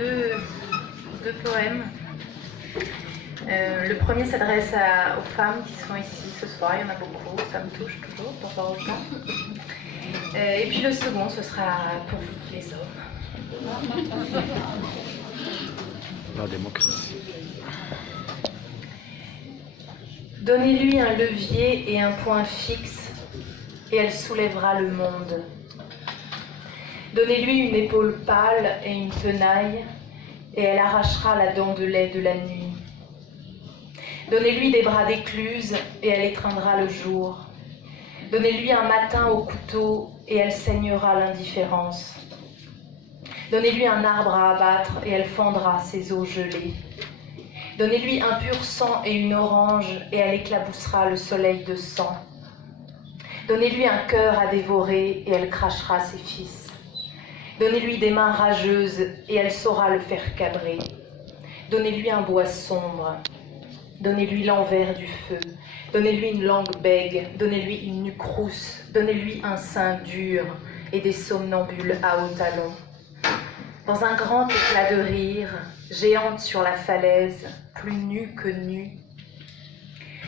deux poèmes. Le premier s'adresse aux femmes qui sont ici ce soir, il y en a beaucoup, ça me touche toujours par rapport aux gens. Et puis le second, ce sera pour vous, les hommes. La démocratie. Donnez-lui un levier et un point fixe, et elle soulèvera le monde. Donnez-lui une épaule pâle et une tenaille, et elle arrachera la dent de lait de la nuit. Donnez-lui des bras d'écluse, et elle étreindra le jour. Donnez-lui un matin au couteau, et elle saignera l'indifférence. Donnez-lui un arbre à abattre, et elle fendra ses os gelés. Donnez-lui un pur sang et une orange, et elle éclaboussera le soleil de sang. Donnez-lui un cœur à dévorer, et elle crachera ses fils. Donnez-lui des mains rageuses, et elle saura le faire cabrer. Donnez-lui un bois sombre. Donnez-lui l'envers du feu. Donnez-lui une langue bègue. Donnez-lui une nuque rousse. Donnez-lui un sein dur et des somnambules à hauts talons. Dans un grand éclat de rire, géante sur la falaise, plus nue que nue,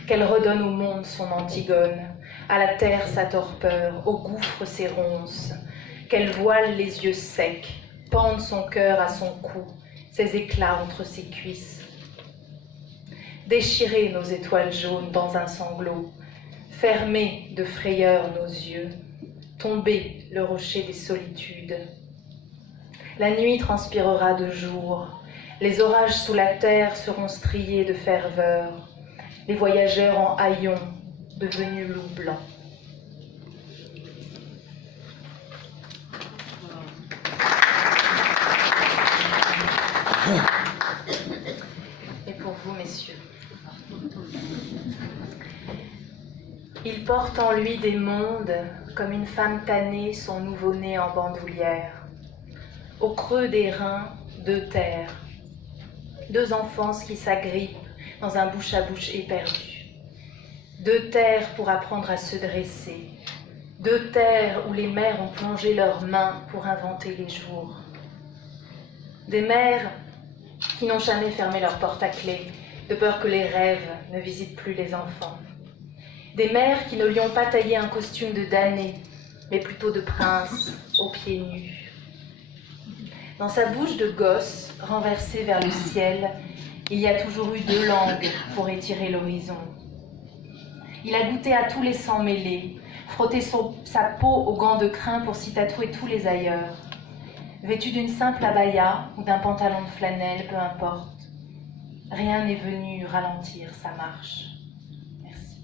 qu'elle redonne au monde son Antigone, à la terre sa torpeur, au gouffre ses ronces, qu'elle voile les yeux secs, pende son cœur à son cou, ses éclats entre ses cuisses. Déchirez nos étoiles jaunes dans un sanglot, fermez de frayeur nos yeux, tombez le rocher des solitudes. La nuit transpirera de jour, les orages sous la terre seront striés de ferveur, les voyageurs en haillons devenus loups blancs. Et pour vous, messieurs. Il porte en lui des mondes, comme une femme tannée son nouveau-né en bandoulière. Au creux des reins, deux terres, deux enfances qui s'agrippent dans un bouche à bouche éperdu. Deux terres pour apprendre à se dresser. Deux terres où les mères ont plongé leurs mains pour inventer les jours. Des mères qui n'ont jamais fermé leur porte à clé, de peur que les rêves ne visitent plus les enfants. Des mères qui ne lui ont pas taillé un costume de damné, mais plutôt de prince, aux pieds nus. Dans sa bouche de gosse, renversée vers le ciel, il y a toujours eu deux langues pour étirer l'horizon. Il a goûté à tous les sangs mêlés, frotté sa peau aux gants de crin pour s'y tatouer tous les ailleurs. Vêtu d'une simple abaya ou d'un pantalon de flanelle, peu importe. Rien n'est venu ralentir sa marche. Merci.